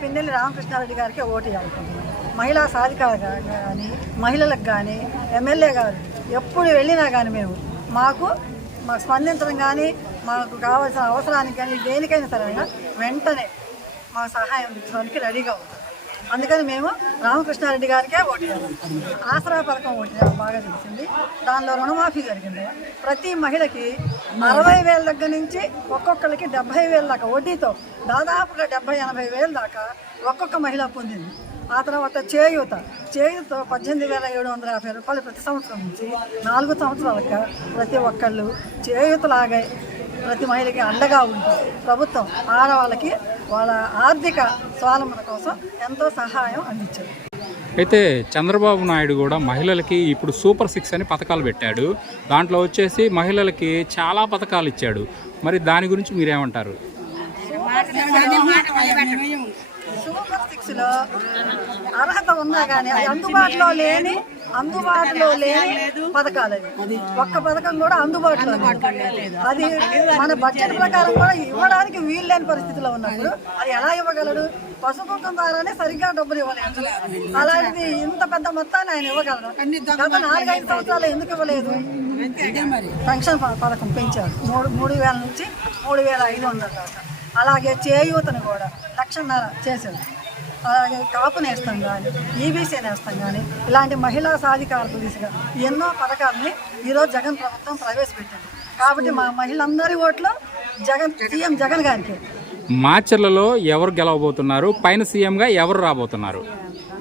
పిన్నెల్లి రామకృష్ణారెడ్డి గారికి ఓటు వేయాలనుకుంటున్నాను మహిళా సాధికార కానీ మహిళలకు కానీ ఎమ్మెల్యే గారు ఎప్పుడు వెళ్ళినా కానీ మేము మాకు మాకు స్పందించడం కానీ మాకు కావాల్సిన అవసరానికి కానీ దేనికైనా సరే అయినా వెంటనే మా సహాయం ఇచ్చడానికి రెడీగా ఉంటాం. అందుకని మేము రామకృష్ణారెడ్డి గారికే ఓటు ఆసరా పథకం ఓటు బాగా తెలిసింది. దానిలో రుణమాఫీ జరిగింది. ప్రతి మహిళకి అరవై వేల దగ్గర నుంచి ఒక్కొక్కరికి డెబ్బై వేల దాకా వడ్డీతో దాదాపుగా డెబ్బై ఎనభై వేల దాకా ఒక్కొక్క మహిళ పొందింది. ఆ తర్వాత చేయూత. చేయూత పద్దెనిమిది వేల ఏడు వందల యాభై రూపాయలు ప్రతి సంవత్సరం నుంచి నాలుగు సంవత్సరాలకు ప్రతి ఒక్కళ్ళు చేయూతలాగే ప్రతి మహిళకి అండగా ఉంటూ ప్రభుత్వం ఆడవాళ్ళకి వాళ్ళ ఆర్థిక స్వావలంబన కోసం ఎంతో సహాయం అందించారు అయితే చంద్రబాబు నాయుడు కూడా మహిళలకి ఇప్పుడు సూపర్ సిక్స్ అని పథకాలు పెట్టాడు. దాంట్లో వచ్చేసి మహిళలకి చాలా పథకాలు ఇచ్చాడు. మరి దాని గురించి మీరేమంటారు? సూపర్ సిక్స్లో అర్హత ఉన్నా కానీ అది అందుబాటులో లేని అందుబాటులో లేని పథకాలు అవి. ఒక్క పథకం కూడా అందుబాటులో. అది మన బడ్జెట్ ప్రకారం కూడా ఇవ్వడానికి వీలు లేని పరిస్థితిలో ఉన్నప్పుడు అది ఎలా ఇవ్వగలడు? పసుపు కుంకుమ ద్వారానే సరిగ్గా డబ్బులు ఇవ్వలేదు అలాంటిది ఇంత పెద్ద మొత్తాన్ని ఆయన ఇవ్వగలరు. గత నాలుగైదు సంవత్సరాలు ఎందుకు ఇవ్వలేదు? పెన్షన్ పథకం పెంచారు. మూడు మూడు వేల నుంచి మూడు వేల ఐదు వందల దాకా. అలాగే చేయూతను కూడా లక్షన్నర చేశారు. అలాగే కాపు నేస్తాం కానీ ఈబీసీ నేస్తాం కానీ ఇలాంటి మహిళా సాధికారత దిశగా ఎన్నో పథకాలని ఈరోజు జగన్ ప్రభుత్వం ప్రవేశపెట్టింది. కాబట్టి మా మహిళలందరి ఓట్లు జగన్ సీఎం జగన్ గారికి. మాచర్లలో ఎవరు గెలవబోతున్నారు? పైన సీఎంగా ఎవరు రాబోతున్నారు?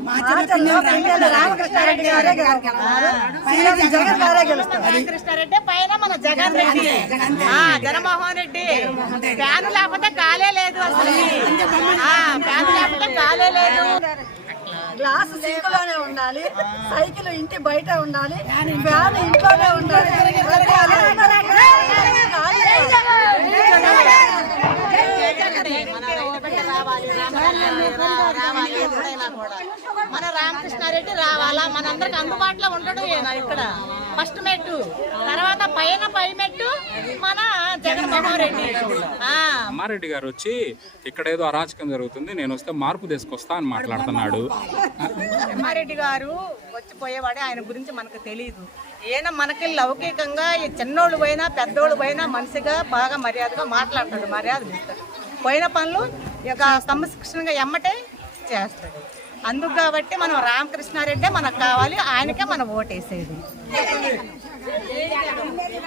మాచర్లో పిన్నెల్లి రామకృష్ణారెడ్డి గారే గెలుస్తున్నారు సీఎం జగన్ గారే గెలుస్తారు. కృష్ణారెడ్డి పైన మన జగన్ రెడ్డి. ఆ, జగన్మోహన్ రెడ్డి. ఫ్యాన్ లేకపోతే గాలే లేదు అసలు. ఆ, ఫ్యాన్ లేకపోతే గాలే లేదు గ్లాస్ సింకులోనే ఉండాలి సైకిల్ ఇంటి బయట ఉండాలి. ఫ్యాన్ ఇంట్లోనే ఉండాలి. మన రామకృష్ణారెడ్డి రావాలా? మనందరికి అందుబాటులో ఉండడు ఇక్కడ. ఫస్ట్ మెట్టు. తర్వాత పైన పై మెట్టు మన జగన్మోహన్ రెడ్డి. ఆ అమ్మారెడ్డి గారు వచ్చి ఇక్కడ ఏదో అరాచకం జరుగుతుంది నేను వస్తే మార్పు తీసుకొస్తా అని మాట్లాడుతున్నాడు. బ్రహ్మారెడ్డి గారు వచ్చిపోయేవాడే ఆయన గురించి మనకు తెలియదు ఈయన మనకి లౌకికంగా ఈ చిన్నోళ్ళు పోయినా పెద్దోళ్ళు పోయినా మనిషిగా బాగా మర్యాదగా మాట్లాడతాడు మర్యాద ఇస్తాడు పోయిన పనులు ఇక క్రమశిక్షణగా ఎమ్మటే చేస్తాడు. అందుకు కాబట్టి మనం రామకృష్ణారెడ్డి మనకు కావాలి ఆయనకే మనం ఓటేసేది.